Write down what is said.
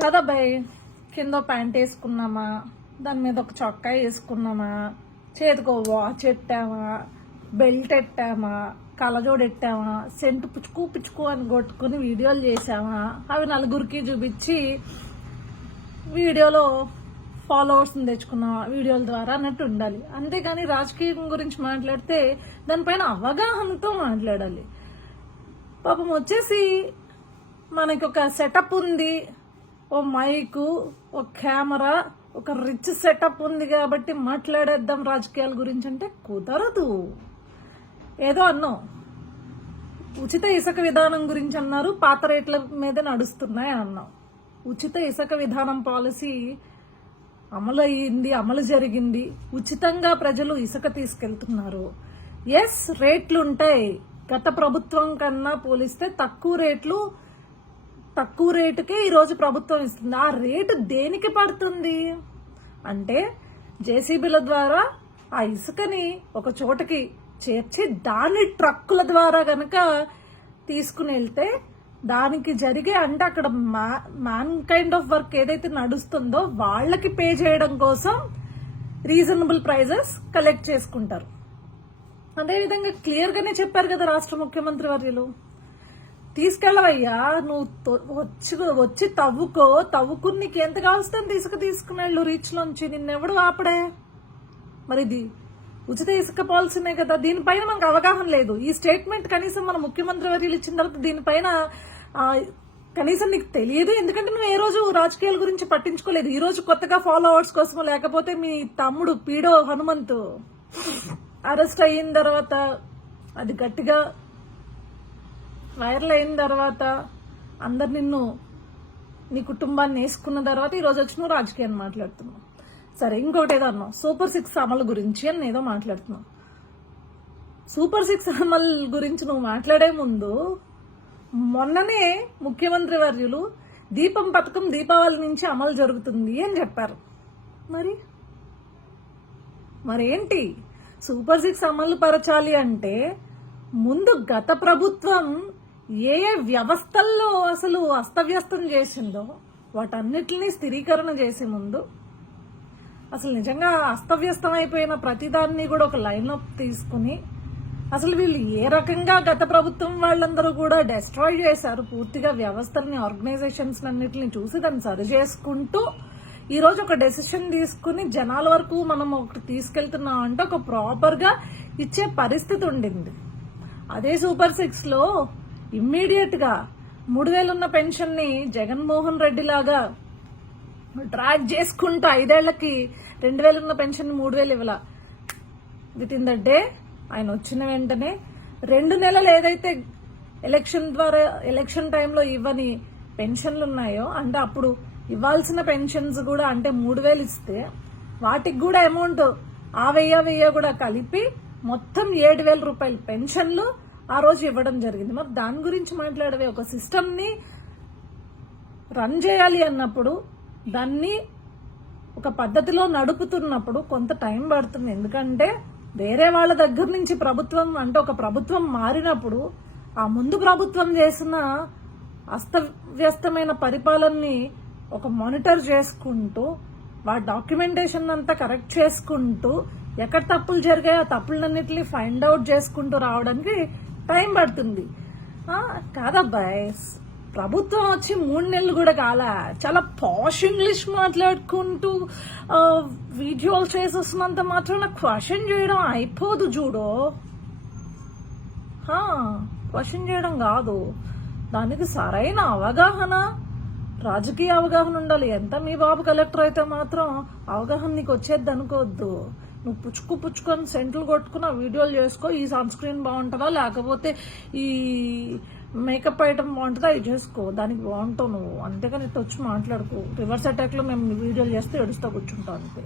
కదా భయ్ కింద ప్యాంట్ వేసుకున్నామా? దాని మీద ఒక చొక్కా వేసుకున్నామా? చేతికో వాచ్ ఎట్టామా బెల్ట్ ఎట్టామా? కళ్ళజోడు ఎట్టామా? సెంటు పుచ్చుకు పుచ్చుకు అని కొట్టుకుని వీడియోలు చేసామా అవి నలుగురికి చూపించి వీడియోలో ఫాలోవర్స్ని తెచ్చుకున్నాం వీడియోల ద్వారా అన్నట్టు ఉండాలి. అంతేగాని రాజకీయం గురించి మాట్లాడితే దానిపైన అవగాహనతో మాట్లాడాలి. పాపం వచ్చేసి మనకి ఒక సెటప్ ఉంది. ఓ మైకు ఒక కెమెరా ఒక రిచ్ సెటప్ ఉంది కాబట్టి మాట్లాడేద్దాం రాజకీయాల గురించి అంటే కుదరదు. ఏదో అన్నాం. ఉచిత ఇసుక విధానం గురించి అన్నారు పాత రేట్ల మీద నడుస్తున్నాయి అన్నాం. ఉచిత ఇసుక విధానం పాలసీ అమలు అయ్యింది అమలు జరిగింది. ఉచితంగా ప్రజలు ఇసుక తీసుకెళ్తున్నారు. ఎస్ రేట్లు ఉంటాయి గత ప్రభుత్వం కన్నా పోలిస్తే తక్కువ రేట్లు తక్కువ రేటుకే ఈరోజు ప్రభుత్వం ఇస్తుంది. ఆ రేటు దేనికి పడుతుంది? అంటే జేసీబీల ద్వారా ఆ ఇసుకని ఒక చోటకి చేర్చి దాని ట్రక్కుల ద్వారా కనుక తీసుకుని వెళ్తే దానికి జరిగే అంటే అక్కడ మ్యాన్ కైండ్ ఆఫ్ వర్క్ ఏదైతే నడుస్తుందో వాళ్ళకి పే చేయడం కోసం రీజనబుల్ ప్రైజెస్ కలెక్ట్ చేసుకుంటారు. అదేవిధంగా క్లియర్గానే చెప్పారు కదా రాష్ట్ర ముఖ్యమంత్రి వర్యులు. తీసుకెళ్ళవయ్యా నువ్వు వచ్చి వచ్చి తవ్వుకో తవ్వుకుని నీకు ఎంత కావస్తే తీసుకు తీసుకుని తీసుకునేళ్ళు రీచ్లోంచి నిన్నెవడు ఆపడే? మరి ఇది ఉచిత ఇసుక పాలసీనే కదా దీనిపైన మనకు అవగాహన లేదు. ఈ స్టేట్మెంట్ కనీసం మన ముఖ్యమంత్రి వర్యులు ఇచ్చిన తర్వాత దీనిపైన కనీసం నీకు తెలియదు ఎందుకంటే నువ్వు ఏ రోజు రాజకీయాల గురించి పట్టించుకోలేదు. ఈ రోజు కొత్తగా ఫాలోవర్స్ కోసం లేకపోతే మీ తమ్ముడు పీడో హనుమంతు అరెస్ట్ అయిన తర్వాత అది గట్టిగా వైరల్ అయిన తర్వాత అందరు నిన్ను నీ కుటుంబాన్ని వేసుకున్న తర్వాత ఈరోజు వచ్చి నువ్వు రాజకీయాన్ని మాట్లాడుతున్నావు. సరే ఇంకోటి ఏదో అన్నావు. సూపర్ సిక్స్ అమలు గురించి అని ఏదో మాట్లాడుతున్నావు సూపర్ సిక్స్ అమల్ గురించి నువ్వు మాట్లాడే ముందు మొన్ననే ముఖ్యమంత్రి వర్యులు దీపం పథకం దీపావళి నుంచి అమలు జరుగుతుంది అని చెప్పారు. మరి? మరేంటి? సూపర్ సిక్స్ అమలు పరచాలి అంటే ముందు గత ప్రభుత్వం ఏ ఏ వ్యవస్థల్లో అసలు అస్తవ్యస్తం చేసిందో వాటన్నిటిని స్థిరీకరణ చేసే ముందు అసలు నిజంగా అస్తవ్యస్తం అయిపోయిన ప్రతిదాన్ని కూడా ఒక లైన్లో తీసుకుని అసలు వీళ్ళు ఏ రకంగా గత ప్రభుత్వం వాళ్ళందరూ కూడా డెస్ట్రాయ్ చేశారు పూర్తిగా వ్యవస్థల్ని ఆర్గనైజేషన్స్ అన్నిటిని చూసి దాన్ని సరి చేసుకుంటూ ఈరోజు ఒక డెసిషన్ తీసుకుని జనాల వరకు మనం ఒకటి తీసుకెళ్తున్నాం అంటే ఒక ప్రాపర్గా ఇచ్చే పరిస్థితి ఉండింది. అదే సూపర్ సిక్స్లో ఇమ్మీడియట్గా మూడు వేలున్న పెన్షన్ని జగన్మోహన్ రెడ్డి లాగా ట్రాక్ చేసుకుంటూ ఐదేళ్ళకి రెండు వేలు ఉన్న పెన్షన్ మూడు వేలు ఇవ్వాల. విత్ ఇన్ ద డే ఆయన వచ్చిన వెంటనే రెండు నెలలు ఏదైతే ఎలక్షన్ ద్వారా ఎలక్షన్ టైంలో ఇవ్వని పెన్షన్లు ఉన్నాయో అంటే అప్పుడు ఇవ్వాల్సిన పెన్షన్స్ కూడా అంటే మూడు వేలు ఇస్తే వాటికి కూడా అమౌంట్ ఆ వెయ్య వెయ్య కూడా కలిపి మొత్తం ఏడు వేల రూపాయలు. పెన్షన్లు ఆ రోజు ఇవ్వడం జరిగింది. మరి దాని గురించి మాట్లాడవే. ఒక సిస్టమ్ని రన్ చేయాలి అన్నప్పుడు దాన్ని ఒక పద్ధతిలో నడుపుతున్నప్పుడు కొంత టైం పడుతుంది. ఎందుకంటే వేరే వాళ్ళ దగ్గర నుంచి ప్రభుత్వం అంటే ఒక ప్రభుత్వం మారినప్పుడు ఆ ముందు ప్రభుత్వం చేసిన అస్తవ్యస్తమైన పరిపాలనని ఒక మానిటర్ చేసుకుంటూ వాటి డాక్యుమెంటేషన్ అంతా కరెక్ట్ చేసుకుంటూ ఎక్కడ తప్పులు జరిగాయో ఆ తప్పులన్నింటినీ ఫైండ్ అవుట్ చేసుకుంటూ రావడానికి టైం పడుతుంది. కాదబ్బాయ్ ప్రభుత్వం వచ్చి మూడు నెలలు కూడా కాల. చాలా పాష్ ఇంగ్లీష్ మాట్లాడుకుంటూ వీడియోలు చేసేస్తున్నంత మాత్రం నాకు క్వశ్చన్ చేయడం అయిపోదు చూడో. క్వశ్చన్ చేయడం కాదు. దానికి సరైన అవగాహన రాజకీయ అవగాహన ఉండాలి. ఎంత మీ బాబు కలెక్టర్ అయితే మాత్రం అవగాహన నీకు వచ్చేది అనుకోవద్దు. నువ్వు పుచ్చుకు పుచ్చుకొని సెంట్లు కొట్టుకున్న వీడియోలు చేసుకో ఈ సన్ స్క్రీన్ బాగుంటుందా? లేకపోతే ఈ మేకప్ ఐటమ్ బాగుంటుందా? ఇది చేసుకో. దానికి బాగుంటావు నువ్వు. అంతేగాని వచ్చి మాట్లాడుకో. రివర్స్ అటాక్లో మేము వీడియోలు చేస్తే ఏడుస్తూ కూర్చుంటాం అంతే.